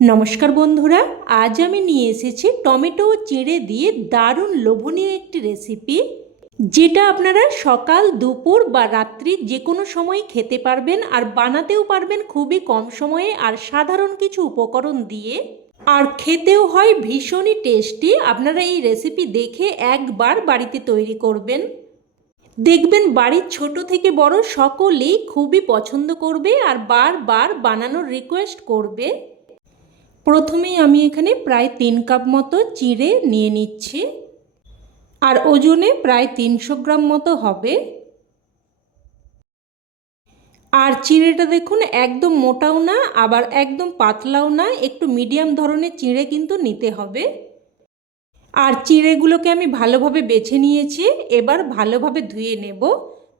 নমস্কার বন্ধুরা, আজ আমি নিয়ে এসেছি টমেটো চিঁড়ে দিয়ে দারুণ লোভনীয় একটি রেসিপি যেটা আপনারা সকাল, দুপুর বা রাত্রি যে কোনো সময় খেতে পারবেন আর বানাতেও পারবেন খুবই কম সময়ে আর সাধারণ কিছু উপকরণ দিয়ে। আর খেতেও হয় ভীষণই টেস্টি আপনারা এই রেসিপি দেখে একবার বাড়িতে তৈরি করবেন। দেখবেন বাড়ির ছোট থেকে বড় সকলেই খুবই পছন্দ করবে আর বারবার বানানোর রিকোয়েস্ট করবে। প্রথমেই আমি এখানে প্রায় তিন কাপ মতো চিড়ে নিয়ে নিচ্ছি। আর ওজনে প্রায় তিনশো গ্রাম মতো হবে। আর চিড়েটা দেখুন একদম মোটাও না, আবার একদম পাতলাও না, একটু মিডিয়াম ধরনের চিড়ে কিন্তু নিতে হবে। আর চিড়েগুলোকে আমি ভালোভাবে বেছে নিয়েছি, এবার ভালোভাবে ধুয়ে নেব।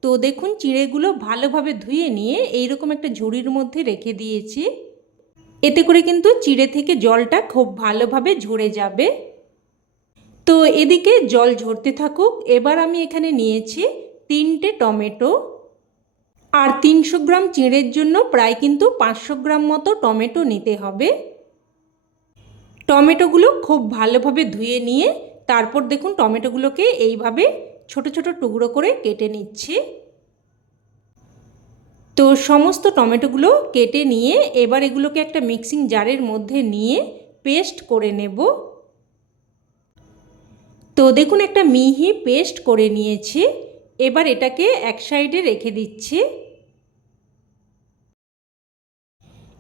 তো দেখুন চিড়েগুলো ভালোভাবে ধুয়ে নিয়ে এইরকম একটা ঝুড়ির মধ্যে রেখে দিয়েছি। এতে করে কিন্তু চিড়ে থেকে জলটা খুব ভালোভাবে ঝরে যাবে। তো এদিকে জল ঝরতে থাকুক, এবার আমি এখানে নিয়েছি তিনটে টমেটো। আর তিনশো গ্রাম চিঁড়ের জন্য প্রায় কিন্তু পাঁচশো গ্রাম মতো টমেটো নিতে হবে। টমেটোগুলো খুব ভালোভাবে ধুয়ে নিয়ে, তারপর দেখুন টমেটোগুলোকে এইভাবে ছোট ছোট টুকরো করে কেটে নিচ্ছি। তো সমস্ত টমেটোগুলো কেটে নিয়ে এবার এগুলোকে একটা মিক্সিং জারের মধ্যে নিয়ে পেস্ট করে নেব। তো দেখুন একটা মিহি পেস্ট করে নিয়েছি। এবার এটাকে এক সাইডে রেখে দিচ্ছি।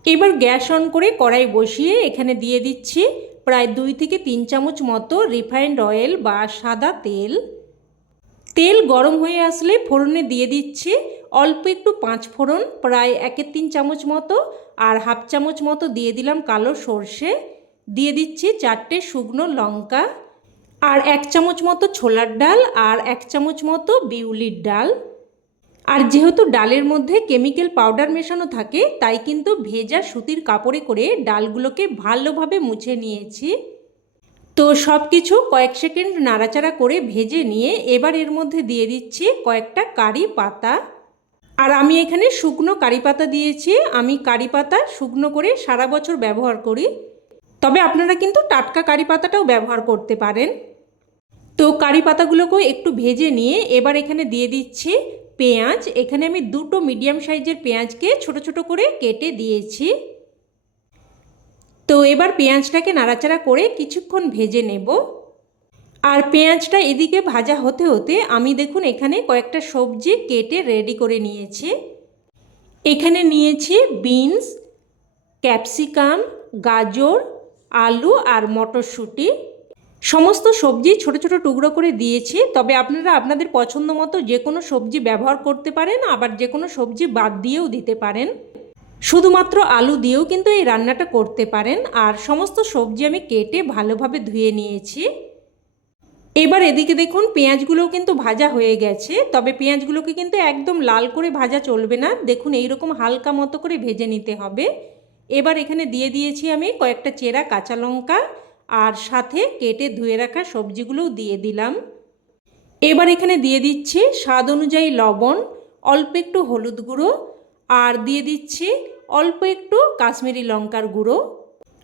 এবার গ্যাস অন করে কড়াই বসিয়ে এখানে দিয়ে দিচ্ছি প্রায় দুই থেকে তিন চামচ মতো রিফাইন্ড অয়েল বা সাদা তেল। তেল গরম হয়ে আসলে ফোড়নে দিয়ে দিচ্ছি। অল্প একটু পাঁচ ফোড়ন, প্রায় একের তিন চামচ মতো, আর হাফ চামচ মতো দিয়ে দিলাম কালো সর্ষে। দিয়ে দিচ্ছি চারটে শুকনো লঙ্কা, আর এক চামচ মতো ছোলার ডাল, আর এক চামচ মতো বিউলির ডাল। আর যেহেতু ডালের মধ্যে কেমিক্যাল পাউডার মেশানো থাকে, তাই কিন্তু ভেজা সুতির কাপড়ে করে ডালগুলোকে ভালোভাবে মুছে নিয়েছি। তো সব কিছু কয়েক সেকেন্ড নাড়াচাড়া করে ভেজে নিয়ে এবার এর মধ্যে দিয়ে দিচ্ছি কয়েকটা কারি পাতা। আর আমি এখানে শুকনো কারি পাতা দিয়েছি। আমি কারি পাতা শুকনো করে সারা বছর ব্যবহার করি। তবে আপনারা কিন্তু টাটকা কারি পাতাটাও ব্যবহার করতে পারেন। তো কারি পাতাগুলোকেও একটু ভেজে নিয়ে এবার এখানে দিয়ে দিচ্ছি পেঁয়াজ। এখানে আমি দুটো মিডিয়াম সাইজের পেঁয়াজকে ছোট ছোট করে কেটে দিয়েছি। তো এবার পেঁয়াজটাকে নাড়াচাড়া করে কিছুক্ষণ ভেজে নেব। আর পেঁয়াজটা এদিকে ভাজা হতে হতে আমি দেখুন এখানে কয়েকটা সবজি কেটে রেডি করে নিয়েছি। এখানে নিয়েছি বিনস ক্যাপসিকাম গাজর, আলু আর মটরশুঁটি। সমস্ত সবজি ছোট ছোট টুকরো করে দিয়েছি, তবে আপনারা আপনাদের পছন্দ মতো যে কোনো সবজি ব্যবহার করতে পারেন, আবার যে কোনো সবজি বাদ দিয়েও দিতে পারেন। শুধুমাত্র আলু দিয়েও কিন্তু এই রান্নাটা করতে পারেন, আর সমস্ত সবজি আমি কেটে ভালোভাবে ধুয়ে নিয়েছি। এবার এদিকে দেখুন, পেঁয়াজগুলোও কিন্তু ভাজা হয়ে গেছে, তবে পেঁয়াজগুলোকে কিন্তু একদম লাল করে ভাজা চলবে না। দেখুন, এইরকম হালকা মতো করে ভেজে নিতে হবে। এবার এখানে দিয়ে দিয়েছি আমি কয়েকটা চেরা কাঁচা লঙ্কা আর সাথে কেটে ধুয়ে রাখা সবজিগুলোও দিয়ে দিলাম। এবার এখানে দিয়ে দিচ্ছি স্বাদ অনুযায়ী লবণ, অল্প একটু হলুদ গুঁড়ো আর দিয়ে দিচ্ছি অল্প একটু কাশ্মীরি লঙ্কার গুঁড়ো।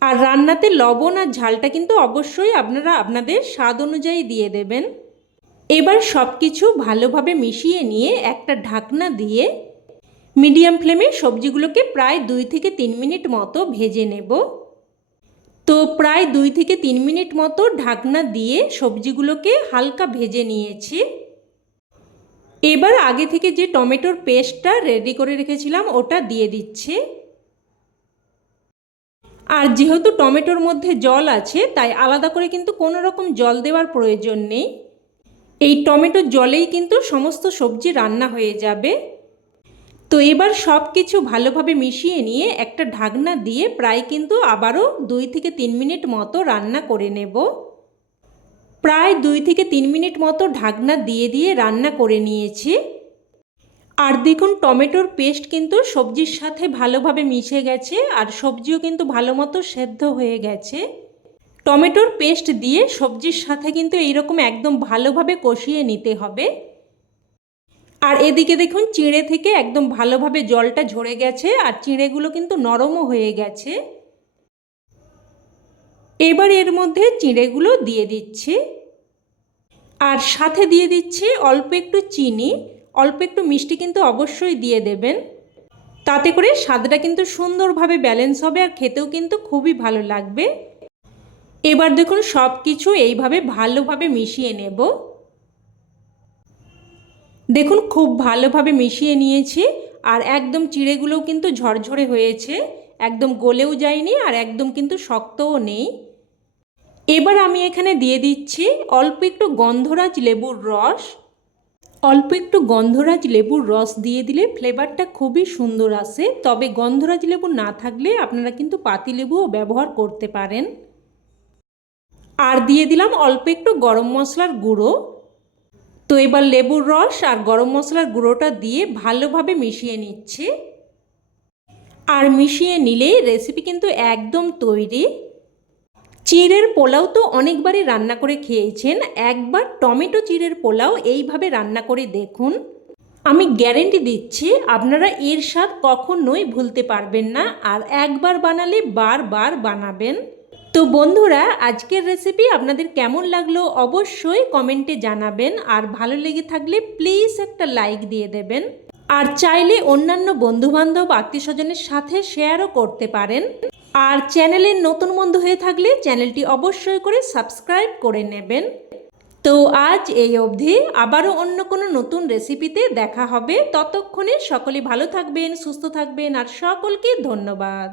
আর রান্নাতে লবণ আর ঝালটা কিন্তু অবশ্যই আপনারা আপনাদের স্বাদ অনুযায়ী দিয়ে দেবেন। এবার সব কিছু ভালোভাবে মিশিয়ে নিয়ে একটা ঢাকনা দিয়ে মিডিয়াম ফ্লেমে সবজিগুলোকে প্রায় দুই থেকে তিন মিনিট মতো ভেজে নেব। তো প্রায় দুই থেকে তিন মিনিট মতো ঢাকনা দিয়ে সবজিগুলোকে হালকা ভেজে নিয়েছি। এবার আগে থেকে যে টমেটোর পেস্টটা রেডি করে রেখেছিলাম, ওটা দিয়ে দিচ্ছি। আর যেহেতু টমেটোর মধ্যে জল আছে, তাই আলাদা করে কিন্তু কোনো রকম জল দেওয়ার প্রয়োজন নেই। এই টমেটোর জলেই কিন্তু সমস্ত সবজি রান্না হয়ে যাবে। তো এবার সব কিছু ভালোভাবে মিশিয়ে নিয়ে একটা ঢাকনা দিয়ে প্রায় কিন্তু আবারও দুই থেকে তিন মিনিট মতো রান্না করে নেব। প্রায় দুই থেকে তিন মিনিট মতো ঢাকনা দিয়ে দিয়ে রান্না করে নিয়েছি। আর দেখুন, টমেটোর পেস্ট কিন্তু সবজির সাথে ভালোভাবে মিশে গেছে আর সবজিও কিন্তু ভালো মতো সেদ্ধ হয়ে গেছে। টমেটোর পেস্ট দিয়ে সবজির সাথে কিন্তু এইরকম একদম ভালোভাবে কষিয়ে নিতে হবে। আর এদিকে দেখুন, চিঁড়ে থেকে একদম ভালোভাবে জলটা ঝরে গেছে আর চিঁড়েগুলো কিন্তু নরমও হয়ে গেছে। এবার এর মধ্যে চিঁড়েগুলো দিয়ে দিচ্ছি। আর সাথে দিয়ে দিচ্ছি অল্প একটু চিনি। অল্প একটু মিষ্টি কিন্তু অবশ্যই দিয়ে দেবেন। তাতে করে স্বাদটা কিন্তু সুন্দরভাবে ব্যালেন্স হবে আর খেতেও কিন্তু খুবই ভালো লাগবে। এবার দেখুন সব কিছু এইভাবে ভালোভাবে মিশিয়ে নেব। দেখুন খুব ভালোভাবে মিশিয়ে নিয়েছি আর একদম চিড়েগুলোও কিন্তু ঝরঝরে হয়েছে। একদম গলেও যায়নি আর একদম কিন্তু শক্তও নেই। এবার আমি এখানে দিয়ে দিচ্ছি অল্প একটু গন্ধরাজ লেবুর রস। অল্প একটু গন্ধরাজ লেবুর রস দিয়ে দিলে ফ্লেভারটা খুবই সুন্দর আসে। তবে গন্ধরাজ লেবু না থাকলে আপনারা কিন্তু পাতি লেবুও ব্যবহার করতে পারেন। আর দিয়ে দিলাম অল্প একটু গরম মশলার গুঁড়ো। তো এবার লেবুর রস আর গরম মশলার গুঁড়োটা দিয়ে ভালোভাবে মিশিয়ে নিচ্ছে। আর মিশিয়ে নিলেই রেসিপি কিন্তু একদম তৈরি। চিড়ের পোলাও তো অনেকবারই রান্না করে খেয়েছেন। একবার টমেটো চিড়ের পোলাও এইভাবে রান্না করে দেখুন। আমি গ্যারেন্টি দিচ্ছি, আপনারা এর স্বাদ কখনোই ভুলতে পারবেন না আর একবার বানালে বারবার বানাবেন। তো বন্ধুরা, আজকের রেসিপি আপনাদের কেমন লাগল অবশ্যই কমেন্টে জানাবেন আর ভালো লেগে থাকলে প্লিজ একটা লাইক দিয়ে দেবেন। আর চাইলে অন্যান্য বন্ধুবান্ধব আত্মীয় স্বজনের সাথে শেয়ারও করতে পারেন। আর চ্যানেলের নতুন বন্ধু হয়ে থাকলে চ্যানেলটি অবশ্যই করে সাবস্ক্রাইব করে নেবেন। তো আজ এই অবধি আবারও অন্য কোনো নতুন রেসিপিতে দেখা হবে। ততক্ষণে সকলে ভালো থাকবেন, সুস্থ থাকবেন আর সকলকে ধন্যবাদ।